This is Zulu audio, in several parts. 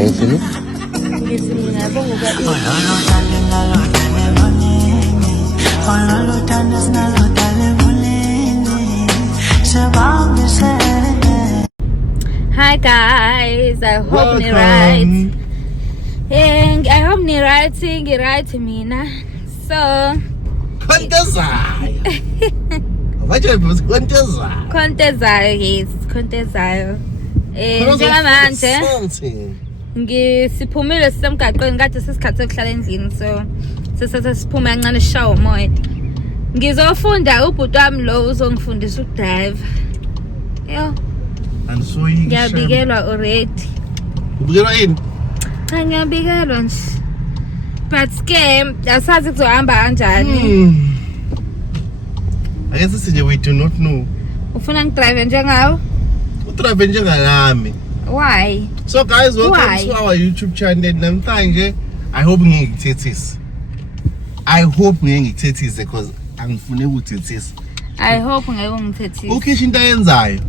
Ngithini? Ngithi mina yabonga ukuba Hi guys, I hope ni right. I hope ni right mina. So Kontezayo. Waje bus kontezayo. Kontezayo. Njengamanje ngisiphumile sisemgaqweni kade sisikhathi sokuhlala endlini so sesiphume kancane sishawa umoya. Ngizofunda ubhuti wami lo uzongifundisa ukudrive. Yo. Ngiyabikelwa already. Ubikelwa yini? Cha ngiyabikelwa nje. But ke asazi kuzohamba kanjani. I guess we do not know. Ufuna ngidrive njengawo? Udrive njengalami. Why? So guys, welcome to our YouTube channel. Namhlanje I hope ngikuthethise. Because angifune ukuthethisa. I hope ngeke ungithethise. Ukhisha into ayenzayo.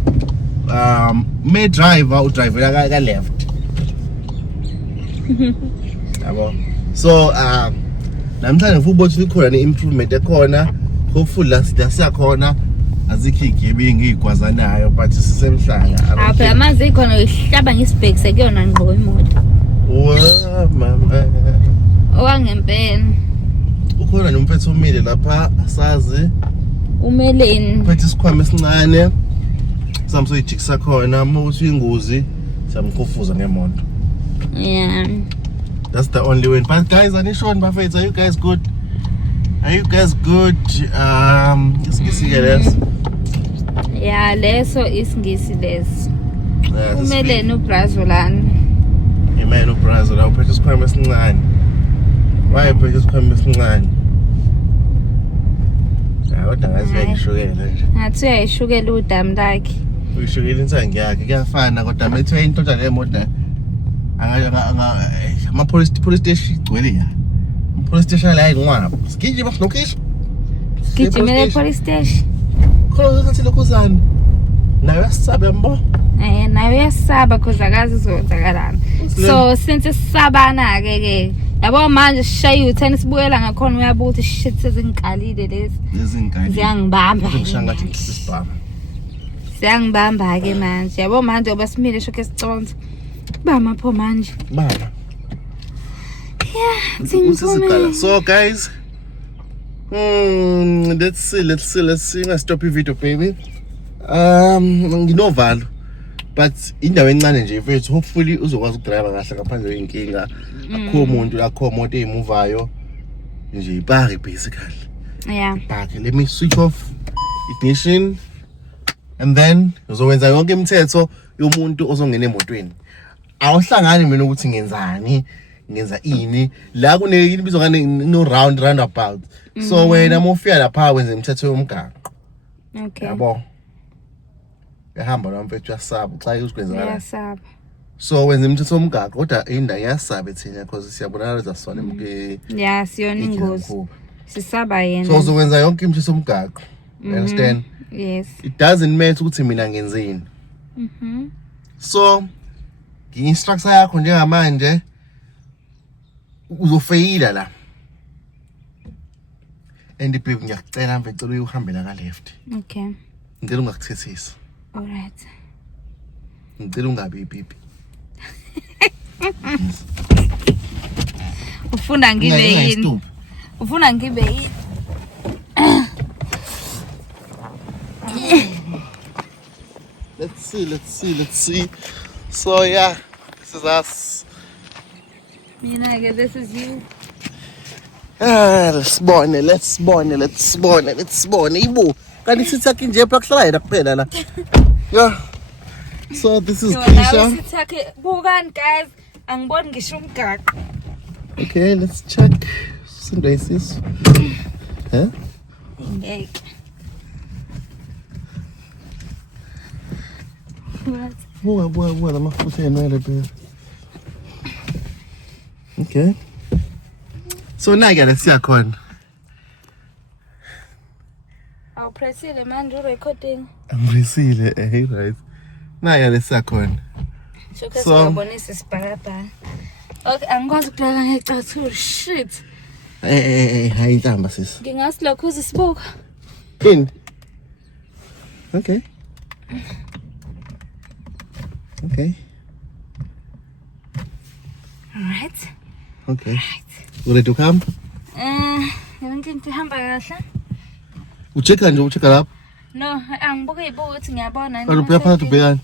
Me driver udrivela ka left. Yabo. So namhlanje ngifuna ukuthi ikhona ne-improvement ekhona. Hopefully la siyakhona azikho igebengu igwazanayo but sisemhlanga. Apha amanzi ikhona uyihlaba ngisibhekise kuyona ngqo imoto. Wa mama. Owangempela. Ukhona nomphetho umile lapha asazi. Umeleni. Uphethe isikhwama esincane. Samsoyijikisa khona ukuthi ingozi samkhofuza ngemoto. Yeah. That's the only way. But guys, Anishon Buffets, are you guys good? Isingisi leso. Yeah, leso isingisi leso. Umeleni uBrazolani. Imene uBrazil uphethe isikhwama esincane. Why uphethe isikhwama esincane? Kodwa ngaziyishukela nje. Ngathi uyayishukela udam lakhe. Uyishukela insangi yakhe kuyafana kodwa methe into le moto ama police station igcwele ya. Police station la inqwaba. Sigijima lokisha. Gijimele police station. Khona ukuthi lokhuzana. Nawe yasaba yambo. Nawe yasaba because akazi izozakalana. So since sisabana ke yabo manje sishaye u10 sibuyela ngakhona uyabuka ukuthi shit sezingiqalile lezi. Lezingiqalile. Ziyangibamba. Ngishangathi ngisibaba. Siyangibamba ke manje. Yabo manje obasimile shoke siconze. Bama pho manje. Baba. Yeah, things. So guys, let's see. Let's stop your video, baby. Nginovalo. But indawo encane nje mfethu, hopefully uzokwazi ukudrive kahle ngaphandle kwenkinga. Akho umuntu akho moto eyimuvayo nje ipaki basically. Yeah. Ipaki. Let me switch off ignition and then uzokwenza yonke imithetho yomuntu ozongena emotweni. Awuhlangani mina ukuthi ngenzani, ngenza ini. La kune ibizwa ngane no roundabout. So wena mofika lapha wenza imithetho yomgaqo. Okay. Yabo. Ehamba nomfethu yasaba xa uzikwenza ngala. Yasaba. So wenza imithetho yomgaqo kodwa inda yasaba thina because siyabonana zasona emke. Yeah, siyona ingozi. Sisaba yena. So uzokwenza yonke imithetho yomgaqo. You understand? Yes. It doesn't matter ukuthi mina ngenzeni. So ngi-instructor yakho njengamanje uzofeyila la. And baby ngiyacela mfethu ngicela uhambela ka left. Okay. Ngicela ungakuthethisi. All right. Ngicela ungabi pipi. Ufuna ngibe yini? Ufuna ngibe yini? Let's see. So yeah, this is us. Mina, this is you. Let's born. Ibo. Kanti sithakhe nje pha kuhlala yena kuphela la. Yeah. So this is Kisha. Sithakhe bukani guys, angiboni ngisho umgaqo. Okay, let's check. Sinto isiso. Ngeke. What? Buka amafutha enwele phela. Okay. So naye ke siyakhona. Awupressile manje recording. Angrisile right. Naye lesiyakhona. Shoke So- siyabonisa isibhakabhaka. Okay, angikwazi ukudlala ngecathulo. Shit. Hayi intamba sis. Ngingasilokhuza isibuko. In. Okay. Okay. Alright. Okay. Ready to come? Yonke into ihamba kahle. Uchecka nje uchecka lapho. No, angibuke ibuko ukuthi ngiyabona. Kodwa ubuya phakathi ubhekani.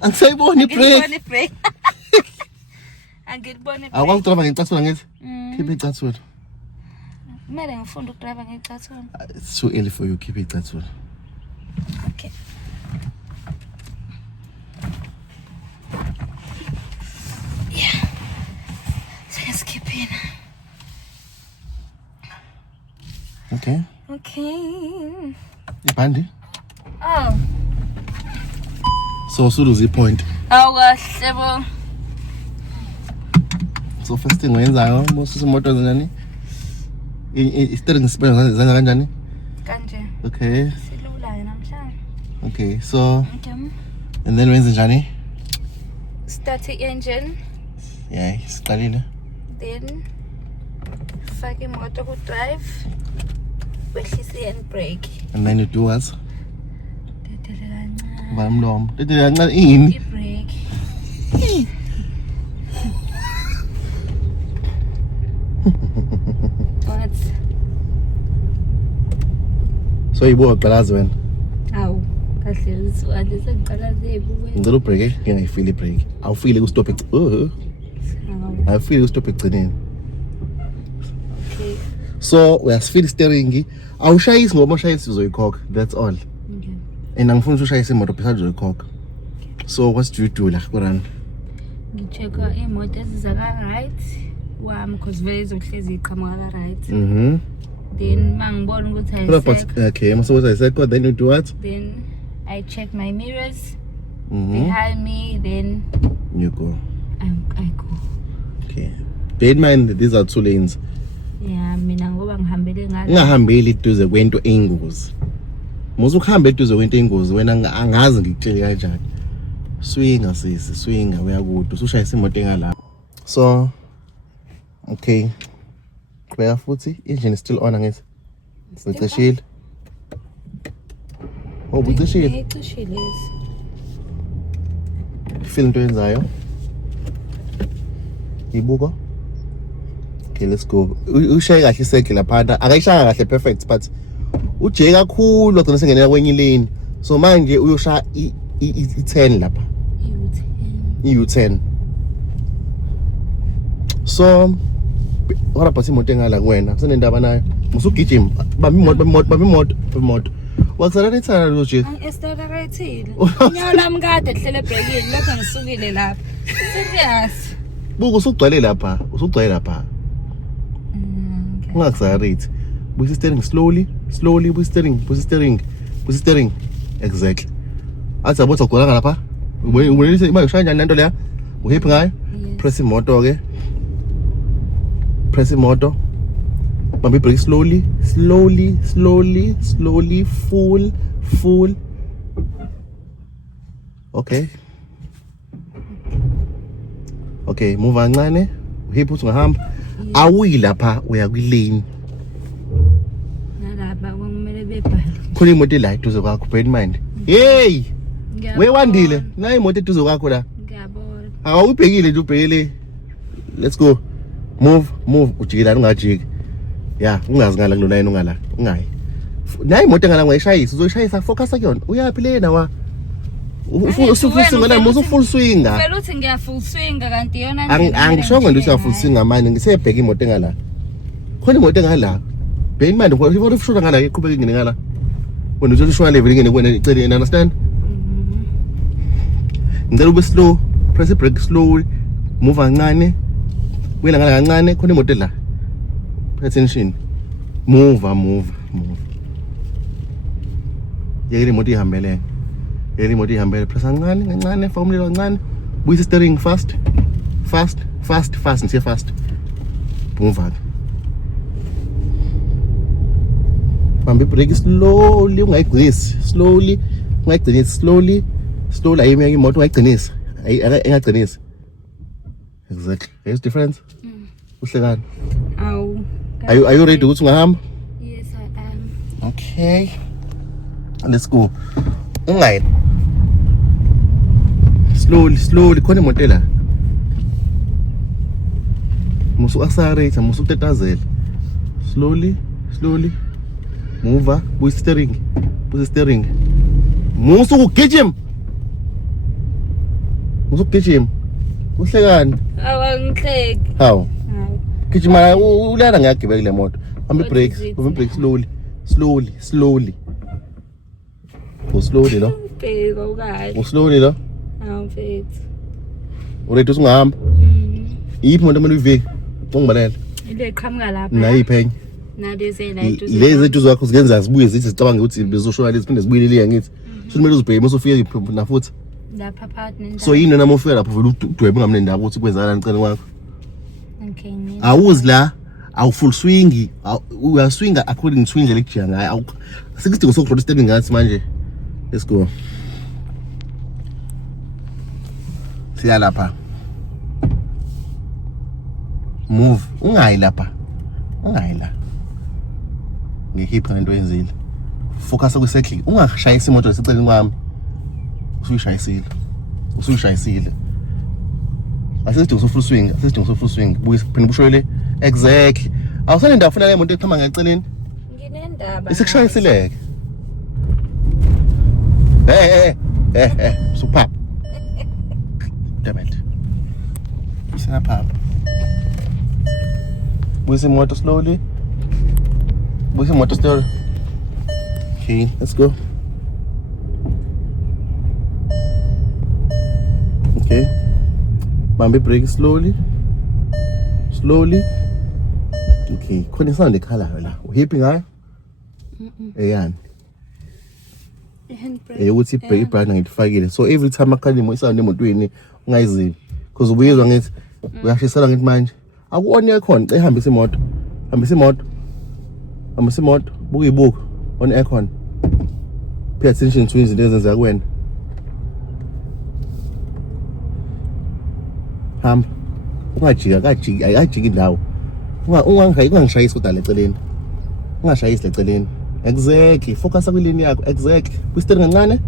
Angisayiboni Angiboni ibreak. break. Angiboni break. Awukwazi ukudrayiva ngecathulo ngithi? Keep icathulo. Kumele ngifunde ukudrayiva ngecathulo. It's too early for you. Keep icathulo. Okay. Yeah. Skip in. Okay. Okay. Ibhandi. Oh. So suluze ipoint. Awukahle bo. So first thing wenzayo mususa imoto zenjani? I-steering spare zenza kanjani? Kanje. Okay. Silula namhlanje. Okay. So Okay. and then wenza njani? Start the engine, Yeah, siqalile. then fake imoto ku drive. Wehlise i-handbrake. And then you do what? Dedele kancane. Vala umlomo. Dedele kancane ini. I-brake. What? So ibuka qalazi wena. Awu. Kahle liswadi sengiqalaze ibuke. Ngicela ubreak ngiyayifeel ibreak. Awufile ku stop Awu. awufile ku stop egcineni. Okay. So uyasifeel steering. Awushayisi ngoba ushayisi uzoyikhokha. That's all. Okay. And angifuni ushayise imoto besides uzoyikhokha. So what do you do la kurana? Ngichecka imoto eziza ka-right wami cause vele izohlezi iqhamuka ka-right. Then mangibona ukuthi But ayisekho, okay, so what I said, then you do what? then I check my mirrors behind me, then You go. I go. Okay. Bear in mind that these are 2 lanes. Yeah, mina ngoba ngihambele ngala. Ungahambeli eduze kwento eyingozi. Musu ukuhamba eduze kwento eyingozi wena angazi ngikutshele kanjani. Swinga sisi, swinga uyakude. Usushayisa imoto engala. So okay. Qhubeka futhi engine is still on angithi. Ucishile. Oh, ucishile. Ngicishile. Feel into yenzayo. Ibuko. Okay, let's go. Ushaye kahle isegla lapha. Akayishaya kahle perfect but uje kakhulu wagcina sengenela kwenye lane. So manje uyoshaya i10 lapha. I-U10. So what about imoto engala kuwena? Kusenendaba nayo. Musugijima. Bamba imoto. Wakusalalethana lo nje. Estararethile. Inyawo lami kade lihlele ebrekini lokho ngisukile lapha. Serious. Buku usugcwele lapha. Ungakusarate. Busi steering slowly. Busi steering. Exactly. Athi abotha ugcwala lapha. Ubonisa imali ushaya njani lento leya? Uhephi ngayo? Press imoto ke. Press imoto. Bamba brake slowly. Full. Okay. Okay, move kancane. Uhephi uthi ungahamba. Awuyi lapha uya kwi lane. Nalapha kumele bebhale. Khona imoto la eduze kwakho, bear in mind. Hey! Wewandile. Na imoto eduze kwakho la. Ngiyabona. Awubhekile nje ubhekele. Let's go. Move. Ujikela ungajiki. Yeah, ungazi ngala kulo line ungala. Ungayi. Nayi imoto engala ngayishayisa, uzoyishayisa focus kuyona. Uyapi lena wa? Ufuthi ngala musu full swinger. Vele uthi ngiya full swinger kanti yona Angishongo nje uya full swinger manje ngisebheka imoto engala. Khona imoto engala. Bear in mind ngoba ufushuka ngala iqhubeka ingene ngala. Wena uzothi shwa level ingene kuwena icele, understand? Ngicela ube slow, press the brake slowly, move kancane. Wena ngala kancane khona imoto la. Pay attention. Move. Yeke imoto ihambele. Press kancane, formula kancane. Buyisa steering fast. Nje fast. Move. Bamba brake slowly, ungayigcinisi. Slowly ayime imoto ungayigcinisi. engagcinisi. Exactly. There's difference. Uhlekani. Awu. Are you ready ukuthi ungahamba? Yes, I am. Okay. Let's go. Ungayi. Slowly khona imoto la. Musu accelerate, musu tetazela. Slowly. Move, push steering. Musu ugijima. Uhlekani? Awangihleki. How? Hawu. Gijima ulala ngiyagibela kule moto. Hamba What is brakes, it? hamba brakes slowly. Go slowly lo. Bheka ukahle. Go slowly lo. Hawu mfethu. Uready ukuthi ungahamba? Yiphi imoto kumele uyivike? Ungibalela. Ile qhamuka lapha. Nayiphi enye? Nabeze la eduze. Lezi zethu zakho zigenza zibuye zithi zicabange ukuthi bezoshona lezi phinde zibuyele le ngithi. So kumele uzibheke mase ufike na futhi. Lapha phakathi nendawo. So yini noma ufika lapho vele udwebe ngamnendaba ukuthi kwenzakala nicela kwakho. Okay. Ngini. Awuzi la awu full swing, uyaswinga according to indlela ekujika ngayo. Sikusidingo sokuqonda standing ngathi manje. Let's go. Siya lapha. Move. Ungayi lapha. Ungayi la. Ngihipha into enzile. Focus ku cycling. Ungashayisa imoto leseceleni kwami. Usuyishayisile. Asidingo full swing. Phinde bushoyele exactly. Awusane ndafuna le moto eqhama ngeceleni. Nginendaba. Isekushayisile. Super. Damn it. Isapha. Buyisa imoto slowly. Okay, let's go. Okay. Bambi brake slowly. Okay, khona sound ekhala la. Uhipping ngayo? Eyani. Handbrake. Ukuthi ibrake ngidifakile. So every time akhalimo isound emotweni ungayizivi. Because ubuyezwa ngithi uyashisela ngithi manje. Akuoni aircon, ehambisa imoto. Hambisa imoto. Buka on aircon. Pay attention to izinto ezenzeka kuwena. Hamba. Ayajika indawo. Ungangishayisi kodwa leceleni. Ungashayisi leceleni. Exactly. Focus kwilini yakho. Exactly. Kwisiteri kancane.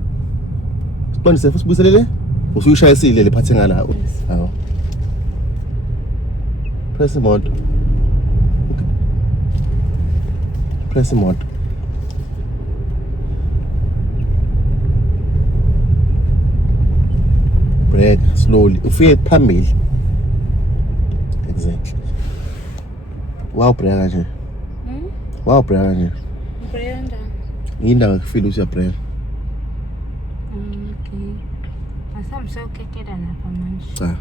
Siqondise futhi buyiselele. Usuyishayisile lephathe ngala. Hawo. Press mode. Brake slowly. Ufike phambili. Exactly. Wow, brake nje. Brenda. Indawo ekufile usiya brake. Okay. Asamsokekela lapha manje. Cha.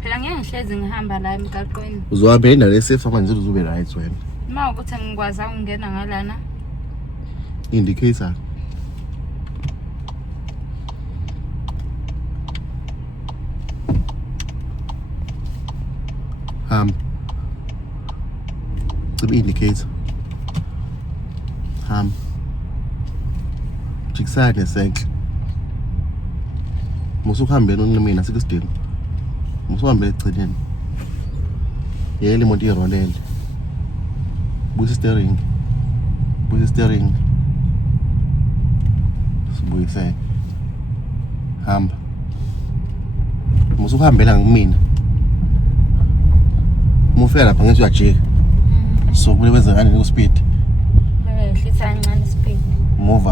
Phela ngeke ngihlezi ngihamba la emgaqweni. Uzohamba endawo esafe manje uzube right wena. Uma ukuthi ngikwazi ukungena ngalana. Indicator. Indicator. Jikside nesenhle. Musukuhambela unqimini asikusidingo. Musuhambela eceleni. Yele imoto irolele. Buyisa steering. Sibuyise. Hamba. Musukuhambela ngimina. Mufika lapha ngithi uyajika. So kumele wenze ngani ku speed. Ngehlisa kancane speed. Move.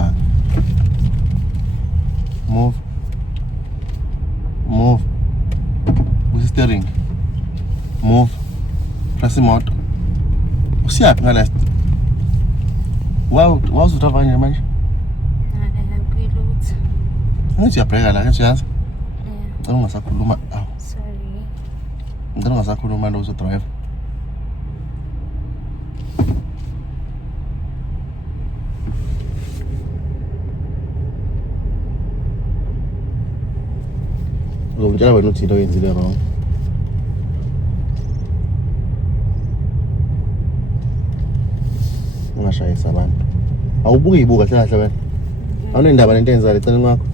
With steering. Move. Press imoto. Usiyaphi ngala? Wow, uzodrive kanje manje? Kuyilutho. Angithi uyabreka la, ngithi uyazi? Ngicela ungasakhuluma. Sorry. Ngicela ungasakhuluma lo uzodrive. Uzongitshela wena uthi into oyenzile wrong. Ungashayisa abantu. Awubuki ibuka kahle wena. Awunendaba lento eyenzayo eceleni kwakho.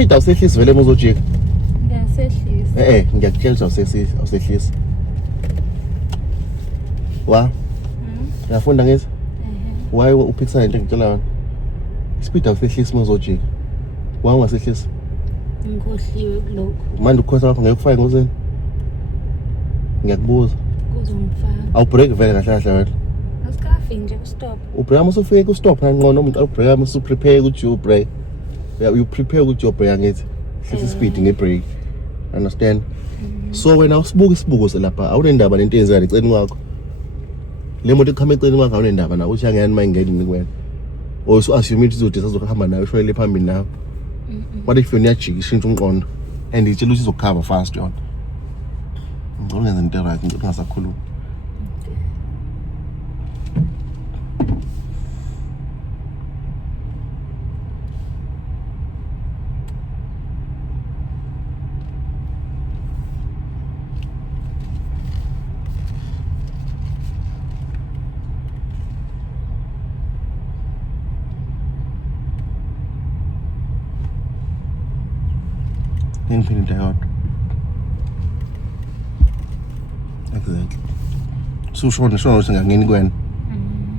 Ispeed awusehlisi vele muzojika. Ngiyasehlisa. Ngiyakutshela awusehlisi. Wa? Uyafunda ngithi? Why uphikisana into engitshela yona? Ispeed awusehlisi muzojika. Wa ungasehlisi? Ngikhohliwe kulokho. Manje ukukhosa lapha ngeke ufake ngozini. Ngiyakubuza. Kuzongifaka. Awubreak vele kahle wena. Asikafi nje stop. Ubreak usufike ku stop ngqono umuntu ubreak usu prepare ukuthi you break. You prepare ukuthi you break ngithi. Hlisa speed ngebreak. Understand? So wena usibuka isibuko selapha awunendaba nento eyenzakala eceni kwakho. Le moto ekhama eceni kwakho awunendaba nawe uthi angiyani mayingeni nikwena. Osu assume ukuthi uzothi sazohamba nawe shwele phambili nawe. What if yona iyajika ishintsha umqondo and itshela ukuthi izokhava fast yona. Ngicela ngenze into right ngicela ungasakhuluma. Infinite out. Exactly. So shona ukuthi ngangeni kwena.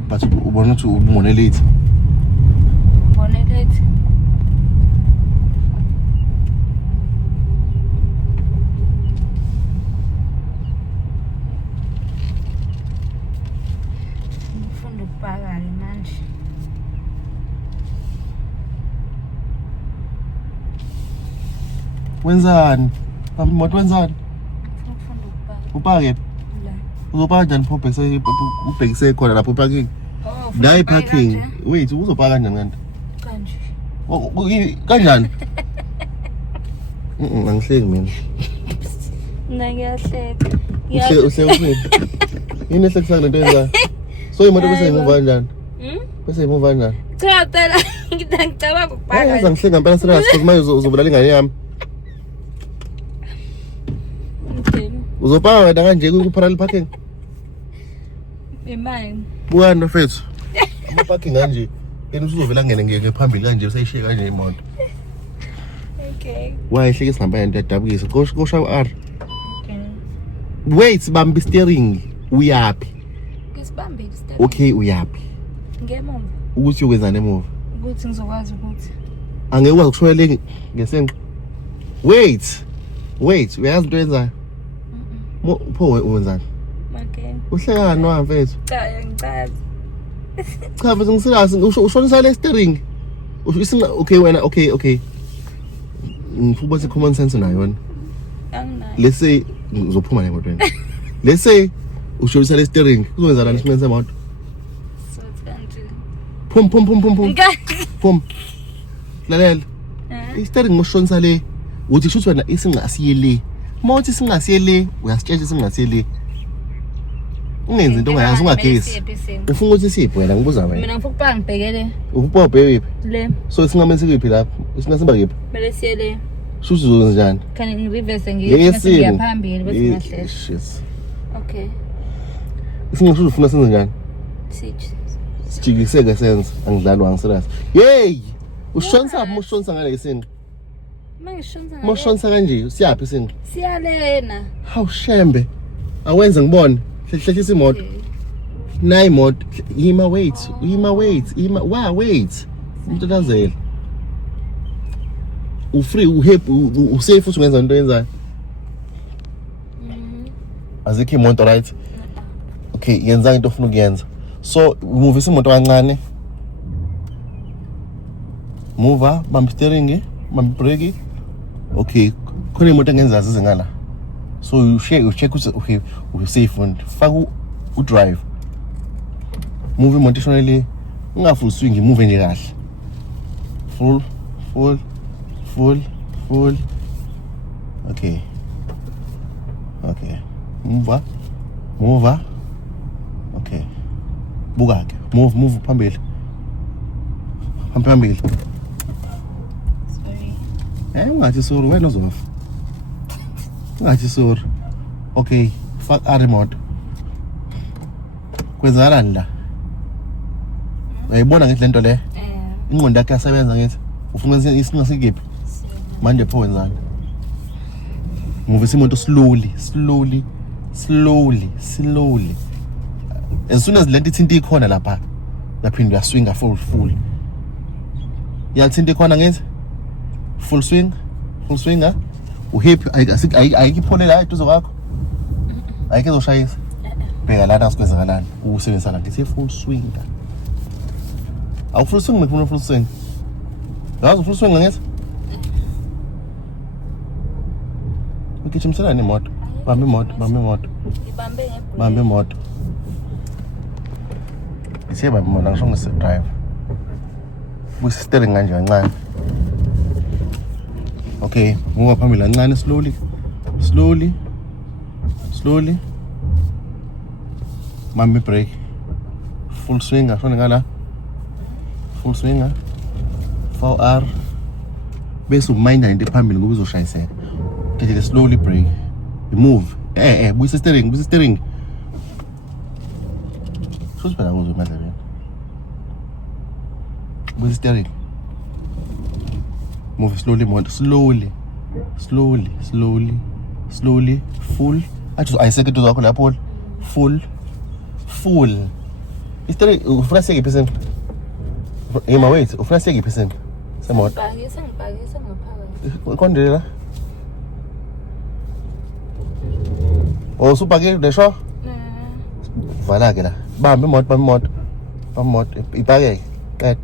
But ubona ukuthi ubone late. Ubone late. Ngifunda ukubhaka manje. Wenzani? Moto wenzani? Ngifunda ukubhaka. Upake? La. Uzopaka kanjani pho ubhekise khona lapho parking? Oh, La parking. Wait, uzopaka kanjani kanti? Kanje. Kanjani? Angihleki mina. Ngiyahleka. Uhle. Yini ehlekisana lento yenza? So imoto bese imuva kanjani? Bese imuva kanjani? Cha phela ngicabanga ukubhaka. Hayi ngihlenga ngempela serious because manje uzobulala ingane yami. Uzopaka wena kanje ku-parallel parking? Imani. Bukani mfethu. Ama-parking kanje. Yena usuzovela ngene ngephambili kanje usayishiye kanje imoto. Okay. Wayehleke sihamba into yadabukisa. Kosha u-R. Okay. Wait, bamba i-steering. Uyaphi? Ngisibambe step. Okay, uyaphi? Ngemumva. Ukuthi uyokwenzana emuva. Ukuthi ngizokwazi ukuthi. Angeke ukwazi ukushwele ngesenqo. Wait, uyazi into yenzayo? Pho wenzani? Okay. Uhlekani wa mfethu? Cha, ngicazi. Cha mfethu ngisirious ushonisa le steering. Okay wena okay. Ngifuna ukuthi common sense nayo yona. Anginayo. Let's say uzophuma nemotweni. Let's say ushonisa le steering kuzokwenzana nesimene semoto. So it's kanje. Phum. Phum. Lalela. I-steering moshonisa le uthi shuthi wena isingasiye le. Mothi singasiye le uyasitshela singasiye le. Ungenzi into ongayazi ungagesi. Ufuna ukuthi siphi wena ngibuza wena. Mina ngifuna ukubhaka ngibhekele Ufuna ubheke le. so singamese kuphi lapho? Singasimba kuphi? Mele siye le. Shuthi uzowenza njani? Khani ngireverse ngiya phambili bese ngiyahlela. Shit. Okay. Singasho ufuna senze njani? Sitch. Sijikiseke senze angidlali wangisirazi. Hey! Ushonisa mushonisa ngale isinqo. Mangishonza ngale. Moshonisa kanje siyaphi isinqo? Siyalena. Hawu shembe. Awenze ngibone. Hlehlisa imoto. Nayi imoto. Yima wait. Wait. Umntazela. Ufree uhappy usafe futhi ungenza into yenzayo. Azikho imoto right? Okay, yenza into ofuna ukuyenza. So, move imoto kancane. Move, bamba steering, bamba brake. Okay, khona imoto engenza zize ngala. So you check ukuthi okay, safe and faka u drive. Move imoto shonele unga full swing, move nje kahle. Full. Okay. Move. Okay. Bukake. Move phambili. Phambili. Sorry. Ungathi sorry wena uzofa. Ungathi sorry. Okay, fuck a remote. Kwenzakala la. Uyayibona ngithi lento le? Ingqondo yakhe yasebenza ngithi. Ufuna isinqa sikephi? manje pho wenzani? Move imoto slowly. As soon as lento ithinta ikhona lapha laphinda uyaswinga full. Yathinta ikhona ngithi full swing ha. Uhip ayikiphole la eduze kwakho. Ayike ezoshayisa. Bheka lana sikwenzakalani. Usebenzisana ngithi full swing. Awu full swing ngifuna full swing. Yazi full swing ngithi. Ukigijimselani imoto. Bambe imoto. Bambe imoto. Isiye bambe imoto ngisho ngisi-drive. Steering kanje kancane. Okay, muva phambili kancane slowly. Bambe brake. Full swinger, shona ngala. Full swinger. 4R. Bese umind into phambili ngoba uzoshayiseka. Take slowly brake. Move. Buyisa steering. Susipela kuzo madla. Buyisa steering. Move slowly, slowly. Full. Athi ayiseke tuzo wakho lapho. Full. Steering ufuna siyeke percent. Ema wait, ufuna siyeke percent. Semoto. Ngipakisa ngaphakathi. Kondela. Oh, supake desho. Vala ke la. Bambe imoto. Ipake. Qed.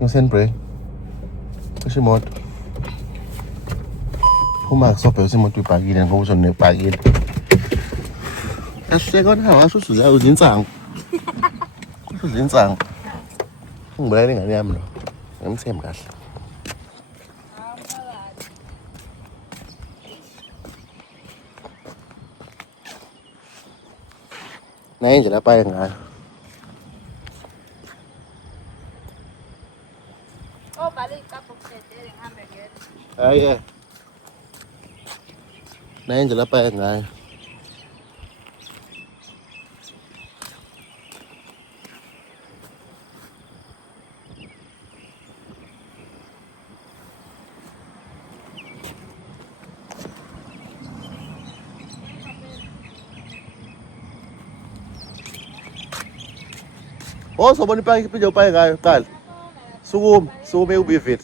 Ngisen brake. Cishe imoto. Uma kusobhe imoto ipakile ngoba uzonepakile. Asihleka na washo uzinsango. Uzinsango. Ngibulala ingane yami lo. Ngimthemba kahle. Naye nje lapha ngayo. Bale iqapho kusedele ngihambe ngedwa. Hayi. Naye nje lapha ngayo. Oh, sobona ipaki phinde upaye ngayo qala. Sukuma ubivile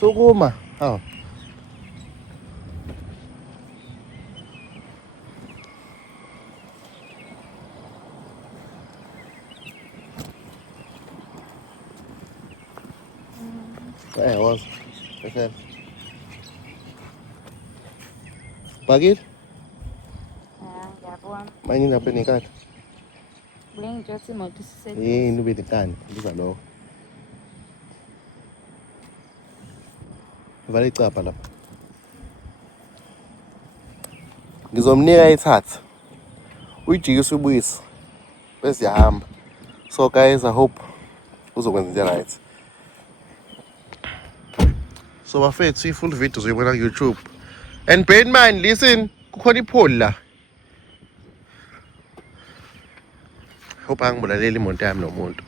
sukuma. Hawu. Was. Okay. Pagil? Ngiyabona. Manje ngapha nekati. Ngiyengitshela imoto isisele. Yini ube nekani? Kuza lo. Vale icapha lapha. Ngizomnika ithatha. Uyijikisa ubuyisa. Bese yahamba. So guys, I hope uzokwenza into right. So bafethu i-full video zoyibona ku YouTube. And bear in mind, listen, kukhona ipholi la. Hope angibulaleli imoto yami nomuntu.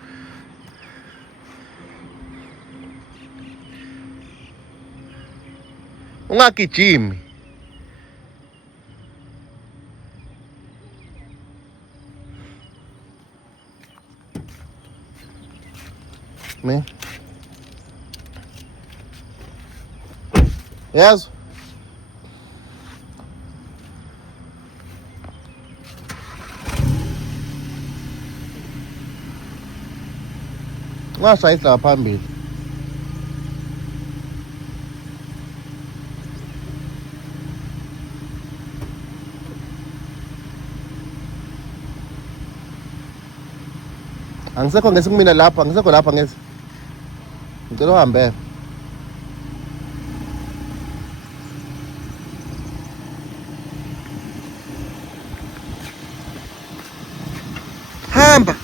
Ungagijimi. Me? Yes. Ngashayisa la phambili. Angisekho ngesimina lapha, ngisekho lapha ngezi. Ngicela uhambe. Hamba.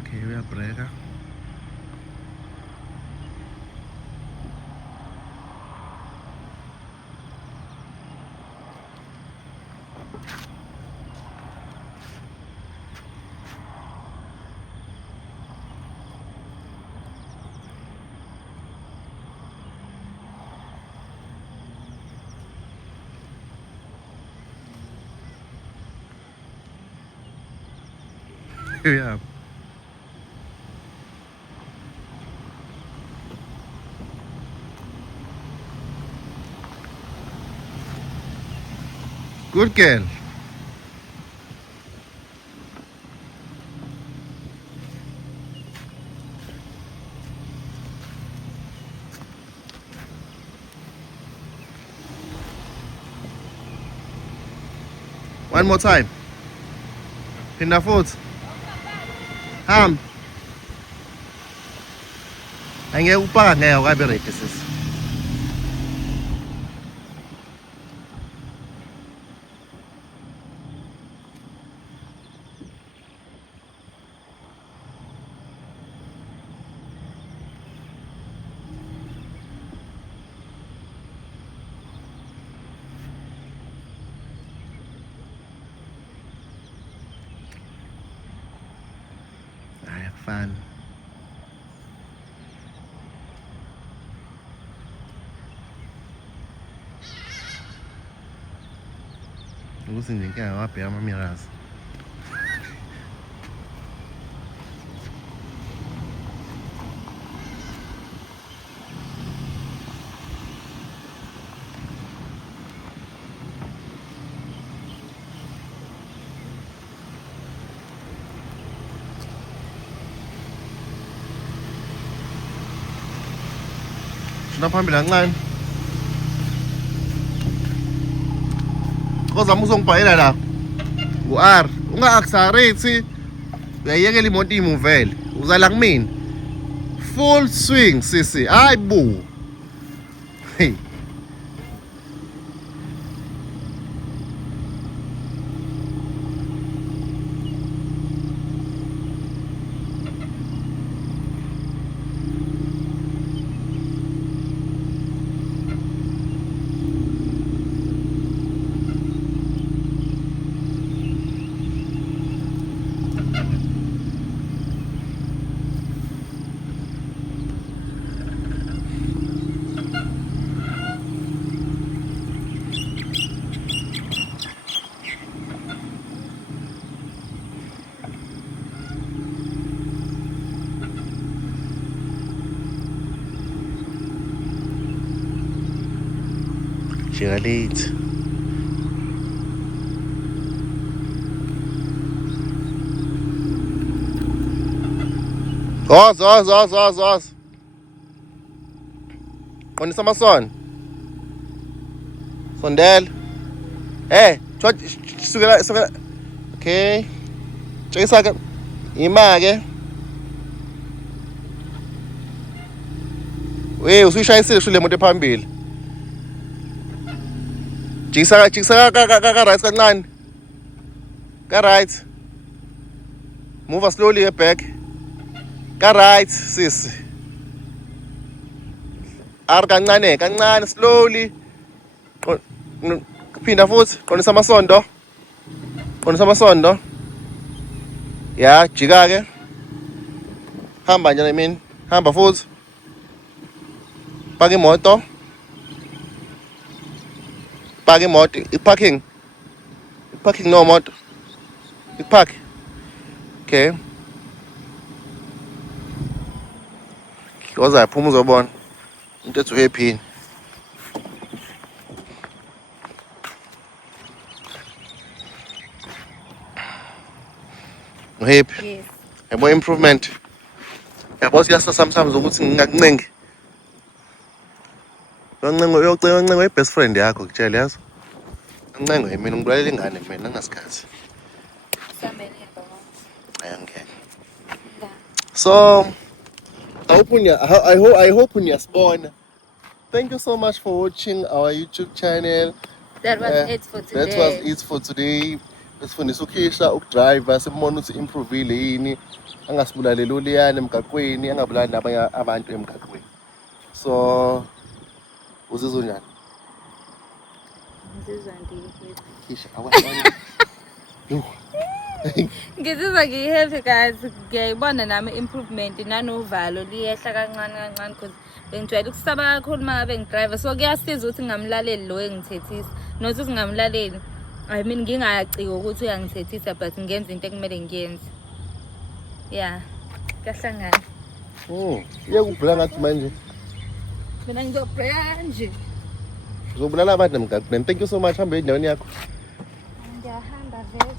Okay, uyabhreka. Yeah. Good girl. One more time. Phinda futhi. Ham. Angeke upaka ngeke ukabe ready sisi. Fun. Ukuthi nje inkinga wabheka ama-mirrors. Shona phambili kancane. Kozama uzongibhayela la. U-R. Unga-accelerate. Uyayekela imoto imuvele. Uzala kumina. Full swing sisi. Hayi bu. Hey. Jika late. Zos. Qonisa amasondo. Sondela. Sukela. Okay. Tshekisa ke. Ima ke. Usuyishayisile shule moto phambili. Jikisa ka right kancane. Ka right. Move slowly back. Ka right sis. R kancane slowly. Phinda futhi qonisa amasondo. Ya, jika ke. Hamba nje mina. Hamba futhi. Paka imoto. Parking no moto. Park. Okay. Koza yaphuma uzobona. Into ethu happy. Happy. Yes. Yabo improvement. Yabo siyasa sometimes ukuthi ngingakuncengi. Uyocela i-best friend yakho kutshela yazo. Uncengo yimina ngibulalela ingane mina ngasikhathi. Ayangena. So I hope uniyasibona. Thank you so much for watching our YouTube channel. That was it for today. That was it for today. Sifundisa uKhisha ukudrive sibona ukuthi improvile yini. Angasibulalela uliyana emgaqweni, angabulali nabanye abantu emgaqweni. So uzizwa njani? Ngizizwa ngihappy. Khisha awasana. Ngizizwa ngihappy guys. Ngiyayibona nami improvement nanovalo liyehla kancane because bengijwayele ukusaba kakhulu mangabe ngidrive. So kuyasiza ukuthi ngamlaleli lo engithethisa. Nothi singamlaleli. I mean ngingayacika ukuthi uyangithethisa but ngenza into ekumele ngiyenze. Yeah. Kuyahlangana. Iyakubhula ngathi manje. Mina ngizobheka nje. Uzobulala abantu emgaqweni. Thank you so much. Hambe endaweni yakho. Ngiyahamba vele.